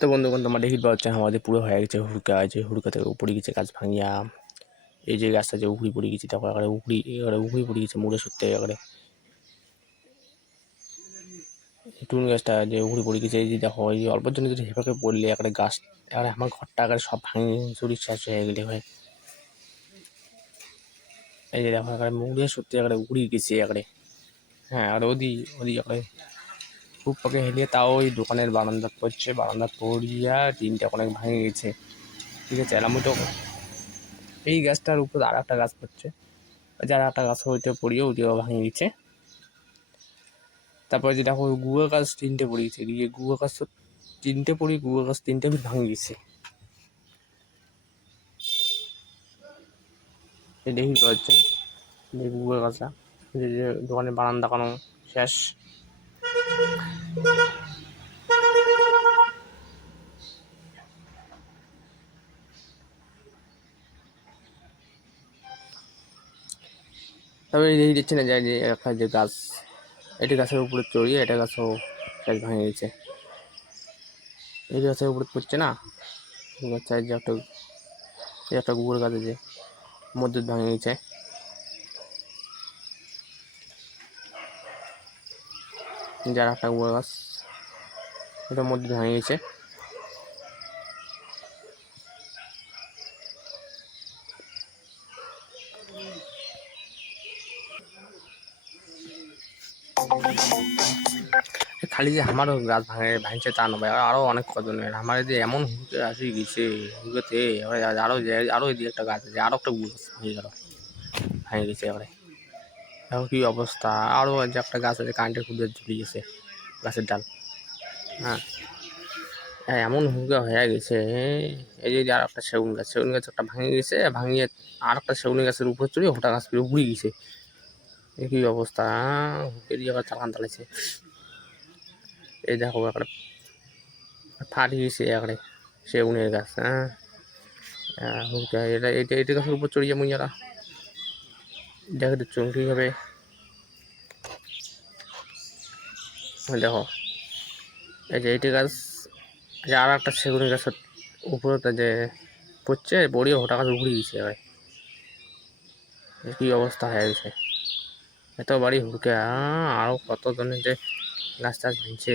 তো বন্ধুগণ তোমরা দেখিতে পাচ্ছ আমাদের পুরো হয়ে গেছে হুড়কা, যে হুড়কা থেকে উপরে গেছে গাছ ভাঙিয়া। এই যে গাছটা যে উখড়ি পড়ে গেছে, দেখো এবারে উখড়ি পড়ে গেছে মুড়ে সত্যি এবারে টুন গাছটা যে উখড়ি পড়ে গেছে। এই যে দেখো এই অল্পের জন্য যদি হেপাকে পড়লে এবারে গাছ এবারে আমার ঘরটা এবারে সব ভাঙে চুরি শেষ হয়ে গেলে হয়। এই যে দেখো এবারে মুড়ে সত্যি এবারে উখড়ি গেছে এবারে। হ্যাঁ, আর ওদি এবারে খুব পাকে হেলিয়ে তাও ওই দোকানের বারান্দা পড়ছে, বারান্দা পড়িয়া টিনটা অনেক ভাঙে গেছে। ঠিক আছে, আমি তো এই গাছটার উপর আর একটা গাছ পড়ছে, যার একটা গাছ হইতে পড়িয়ে ওইটাও ভাঙে গেছে। তারপরে যে দেখো গুয়া গাছ তিনটে পড়ে গেছে, গিয়ে গুয়া গাছ তিনটে পড়ি, গুয়া গাছ তিনটে ভাঙে গেছে। দেখি পাচ্ছে যে গুয়া গাছটা যে দোকানে বারান্দা কানো শেষ। তারপরে দেখি দিচ্ছে না যায় যে একটা যে গাছ, এটি গাছের উপরে চড়িয়ে এটা গাছও শেষ ভাঙে গেছে। এই গাছের উপরে পড়ছে না চাই যে একটা গুয়ার গাছে যে মধ্যে ভাঙে গেছে। যার একটা গুয়া গাছ এটার মধ্যে ভাঙে গেছে। খালি যে আমারও গাছ ভাঙছে তা নয়, আরও অনেক কজনের আমার যে এমন হুকে আসি গেছে হুকেতে। এবারে আরও এদিকে একটা গাছ আছে, আরও একটা গাছ ভেঙে গেল, ভেঙে গেছে এবারে। এখন কী অবস্থা, আরও যে একটা গাছ আছে কারেন্টের খুঁজে ঝুলে গেছে গাছের ডাল। হ্যাঁ, এমন হুকে হয়ে গেছে। এই যে আর একটা সেগুন গাছ একটা ভেঙে গেছে, ভাঙিয়ে আর একটা সেগুন গাছের উপর চড়ে ওটা গাছ ফিরে উড়ে গেছে। কী অবস্থা, হুকে দিয়ে আবার চালান চালাইছে। এই দেখো একটা ফাটি গেছে এবারে সেগুনের গাছ। হ্যাঁ, এটা গাছের উপর চড়িয়ে মুই যারা দেখে দিচ্ছ কীভাবে। দেখো এই যে এইটি গাছ আর একটা সেগুনের গাছের উপরে যে পড়ছে পড়িয়ে ওটা গাছ উড়ে গেছে এবার। কী অবস্থা হয়ে গেছে, এত বাড়ি হুড়কে আরও কতজনের যে গাছ টাছ ভাঙছে।